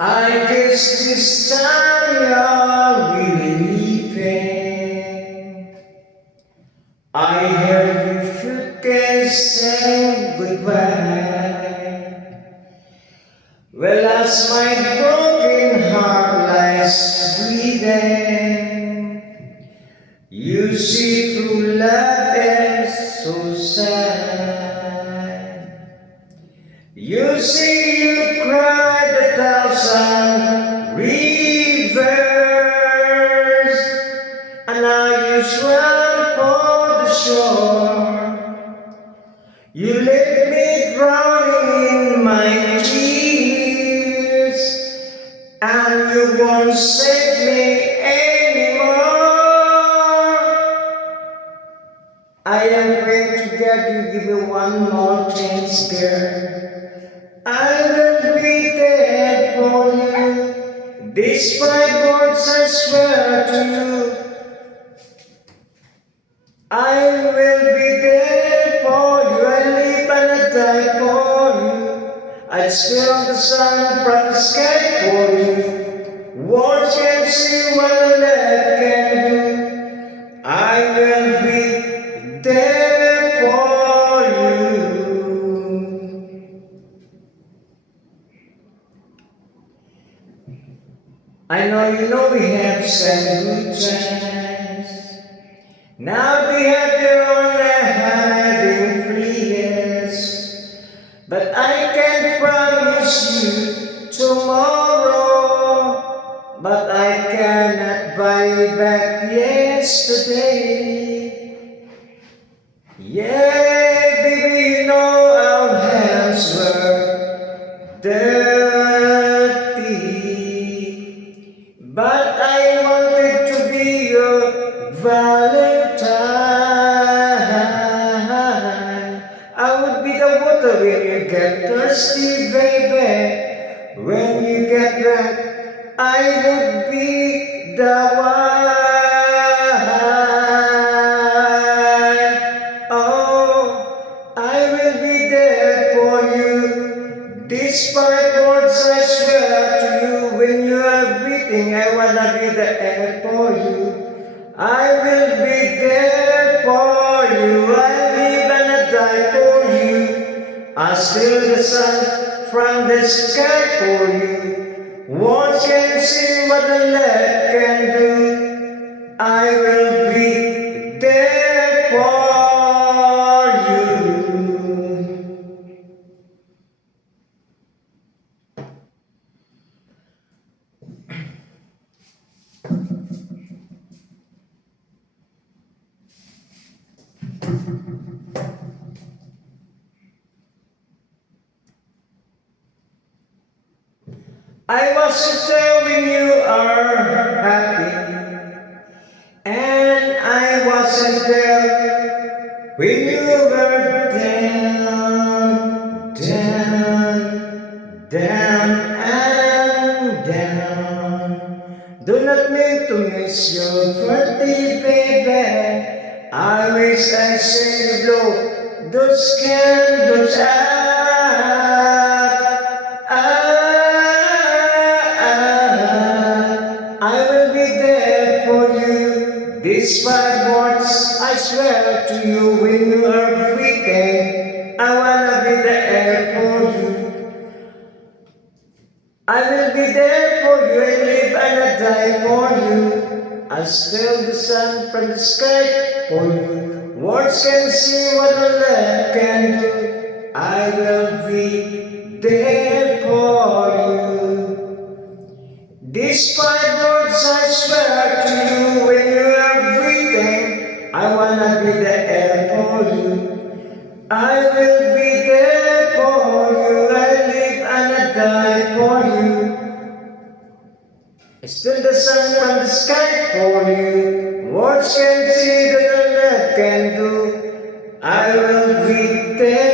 I guess this time you're really leaving. I heard you should say goodbye. Well, as my broken heart lies bleeding, you see true love is so sad. You see you cried 1,000 rivers, and now you swam for the shore. You let me drown in my tears, and you won't save me anymore. I am praying to God you give me one more chance, girl. I will be there for you, despite words I swear to you. I will be there for you, I live and I die for you. I'd steal the sun from the sky for you. Words can't see what a love can do. I will be there for you. I know we have some good times. Now they have their own hiding place. But I can promise you tomorrow. But I cannot buy back yesterday. Yeah, baby, you know our hands were dirty. But I wanted to be your Valentine. I would be the water when you get thirsty, baby. When you get drunk, I would be the wine. Oh, I will be there for you. Despite words I swear to you, when you are breathing, I wanna be the air for you. I will be there for you. I live and I die for you. I steal the sun from the sky for you. Words can see what the love can do. I will be there for you. I wasn't there when you are happy, and I wasn't there when you were down and down. Do not mean to miss your birthday, baby. I wish I said blow those candles out. I will be there for you, despite words I swear to you. When you are breathing, I wanna be there for you. I will be there for you, I live and I die for you. I steal the sun from the sky for you. Words can see what a love can do. I will be there for you. Despite words I swear to you, when you are breathing, I wanna be the air for you. I will be there for you, I live and I die for you. I steal the sun from the sky for you. Words can see that the love can do. I will be there.